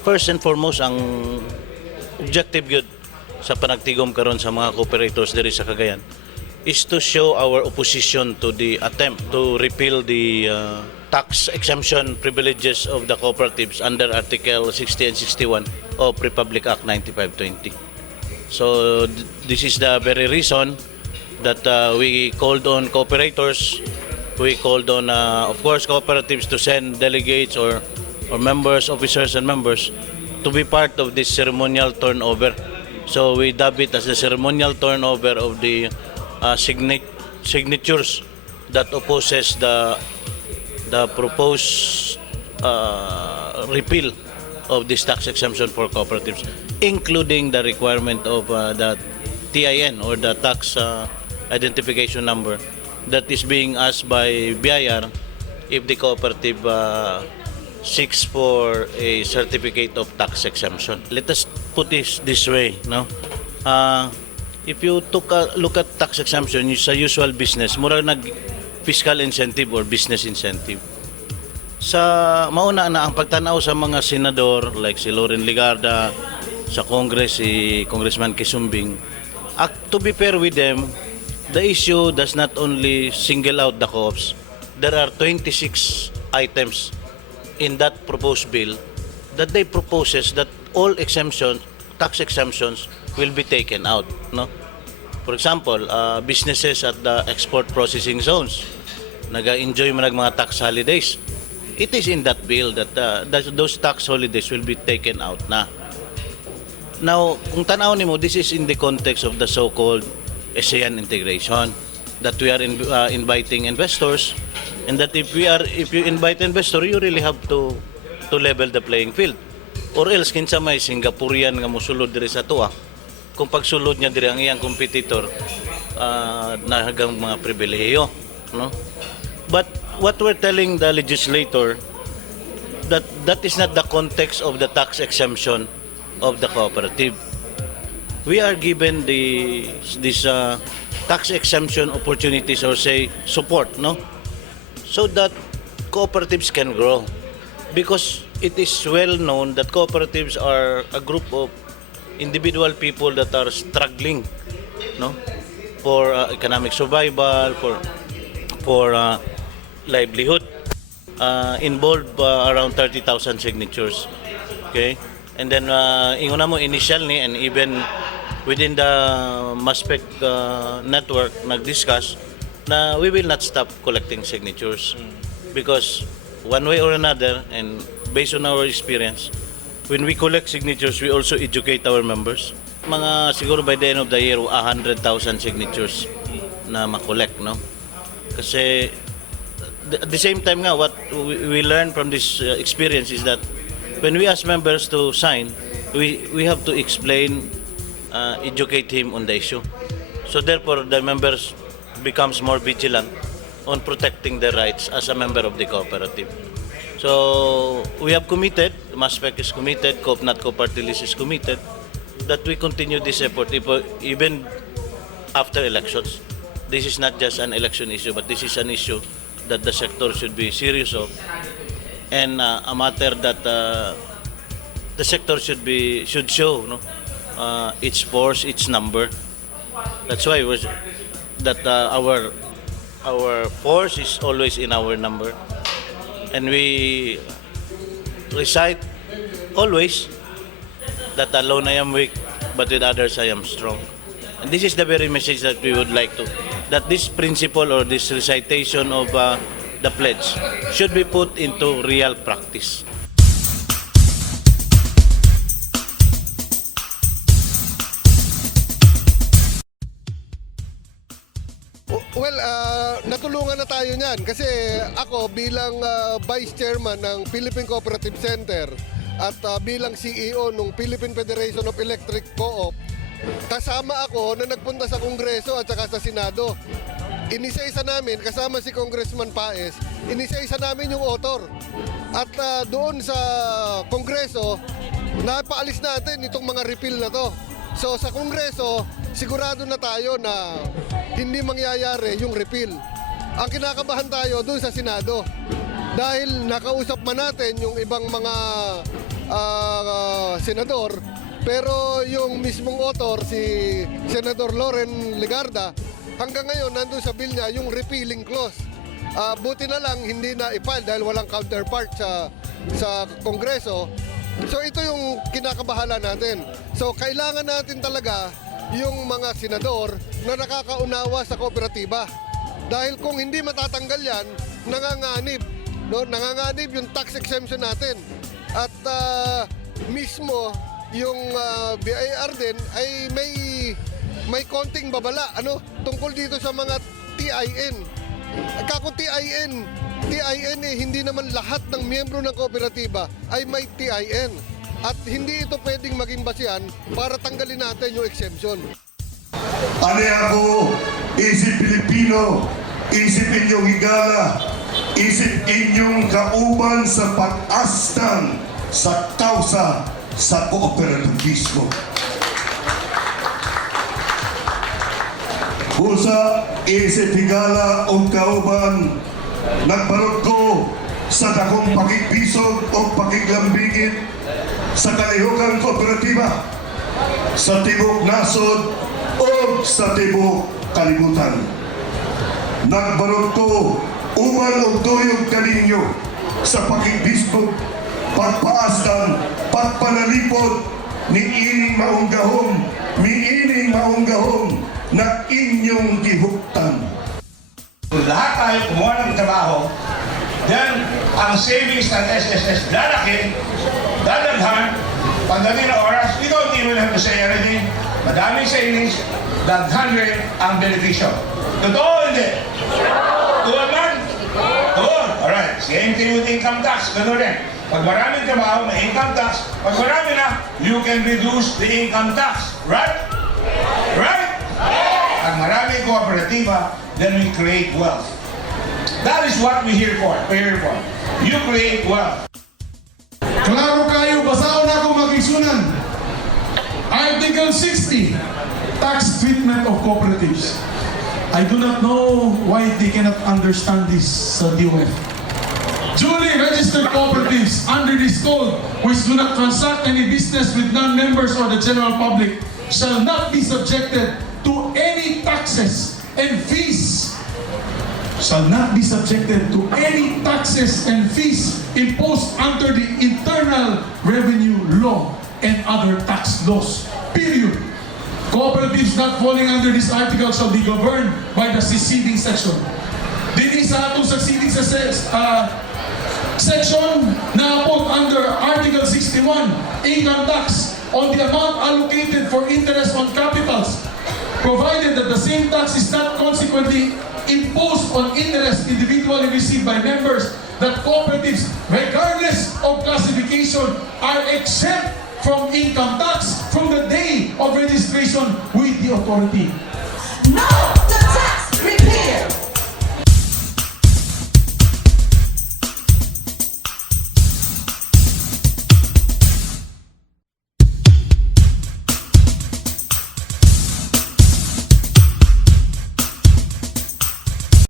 First and foremost, ang objective yun sa panagtigom karon sa mga cooperators diri sa Cagayan is to show our opposition to the attempt to repeal the tax exemption privileges of the cooperatives under Article 60 and 61 of Republic Act 9520. So this is the very reason that we called on cooperators, we called on, of course, cooperatives to send delegates or members, officers and members to be part of this ceremonial turnover. So we dub it as the ceremonial turnover of the signatures that opposes the proposed repeal of this tax exemption for cooperatives, including the requirement of the TIN or the tax identification number that is being asked by BIR if the cooperative seeks for a certificate of tax exemption. Let us put this way, no? If you look at tax exemption, it's a usual business, mura nag fiscal incentive or business incentive. Sa mauna na ang pagtanaw sa mga senador like si Loren Ligarda, sa Congress si Congressman Kisumbing, to be fair with them, the issue does not only single out the co-ops. There are 26 items in that proposed bill that they proposes that all exemptions, tax exemptions will be taken out, no? For example, businesses at the export processing zones naga-enjoy man mga tax holidays. It is in that bill that those tax holidays will be taken out na. Now, kung tanaw nimo, this is in the context of the so-called ASEAN integration, that we are inviting investors, and that if you invite investor, you really have to level the playing field, or else kinsa may Singaporean nga mosulod diri sa tuwa, kung pagsulod niya diri ang iyang competitor na hagang mga pribilehiyo, no? But what we're telling the legislator that is not the context of the tax exemption of the cooperative. We are given this tax exemption opportunities, or say support, no, so that cooperatives can grow, because it is well known that cooperatives are a group of individual people that are struggling, no, for economic survival, for livelihood. Involved around 30,000 signatures, okay, and then inguna mo initial ni, and even within the Maspec network nag-discuss na we will not stop collecting signatures, because one way or another, and based on our experience, when we collect signatures, we also educate our members. Mga siguro by the end of the year 100,000 signatures na makolect, no? Kasi at the same time nga, what we learn from this experience is that when we ask members to sign, we have to explain, educate him on the issue. So therefore, the members becomes more vigilant on protecting their rights as a member of the cooperative. So we have committed, Maspec is committed, Coop not Coop Party List is committed, that we continue this effort even after elections. This is not just an election issue, but this is an issue that the sector should be serious of, and a matter that the sector should show, no, its force, its number. That's why our force is always in our number, and we recite always that alone I am weak, but with others I am strong. And this is the very message that we would like to, that this principle or this recitation of the pledge should be put into real practice. Well, natulungan na tayo niyan kasi ako bilang Vice Chairman ng Philippine Cooperative Center at bilang CEO ng Philippine Federation of Electric Co-op, kasama ako na nagpunta sa Kongreso at saka sa Senado. Inisa-isa namin, kasama si Congressman Paes, inisa-isa namin yung author. At doon sa Kongreso, napaalis natin itong mga repeal na to. So sa Kongreso, sigurado na tayo na hindi mangyayari yung repeal. Ang kinakabahan tayo doon sa Senado. Dahil nakausap man natin yung ibang mga senador, pero yung mismong author, si Senador Loren Legarda, hanggang ngayon nandun sa bill niya yung repealing clause. Buti na lang hindi na i-file dahil walang counterpart sa Kongreso. So ito yung kinakabahala natin. So kailangan natin talaga yung mga senador na nakakaunawa sa kooperatiba. Dahil kung hindi matatanggal yan, nanganganib. No? Nanganganib yung tax exemption natin. At mismo yung BIR din ay may konting babala tungkol dito sa mga TIN. Kako TIN hindi naman lahat ng miyembro ng kooperatiba ay may TIN. At hindi ito pwedeng maging basihan para tanggalin natin yung exemption. Ano ako, isip Pilipino, isip inyong higala, isip inyong kauban sa pag-astan sa kausa sa kooperativismo. Usa, isip higala o kauban, nagbarot ko sa dakong pakikbisog o pakiglambingit sa kalihukan kooperatiba, sa tibok nasod o sa tibok kalibutan. Nagbarot ko uman o tuyog kaninyo sa pakigbisog, pagpaastan, pagpanalipod ni ining maunggahom, miining maunggahom na inyong gihuktan. Kung lahat tayo kumuha ng trabaho, then ang savings ng SSS lalaki, dadaghan, pagdating na oras, we don't even have to say anything. Madaming savings, daghan rin ang benepisyo. Totoo hindi? Tuwan man? Tuwan. Alright, same thing with income tax. Ganun rin. Pag maraming trabaho, may income tax. Pag marami na, you can reduce the income tax. Right? Right? Pag maraming kooperatiba, then we create wealth. That is what we're here for. We're here for. You create wealth. Klaro kayo, basaon ako magigsunan. Article 60, tax treatment of cooperatives. I do not know why they cannot understand this sa DOF. Duly registered cooperatives under this code which do not transact any business with non-members or the general public shall not be subjected to any taxes and fees. Shall not be subjected to any taxes and fees imposed under the Internal Revenue Law and other tax laws. Period. Cooperatives not falling under this article shall be governed by the succeeding section. Dini sa atong succeeding sa section na put under Article 61, income tax on the amount allocated for interest on capitals, provided that the same tax is not consequently imposed on interest individually received by members, that cooperatives, regardless of classification, are exempt from income tax from the day of registration with the authority. No to tax repeal!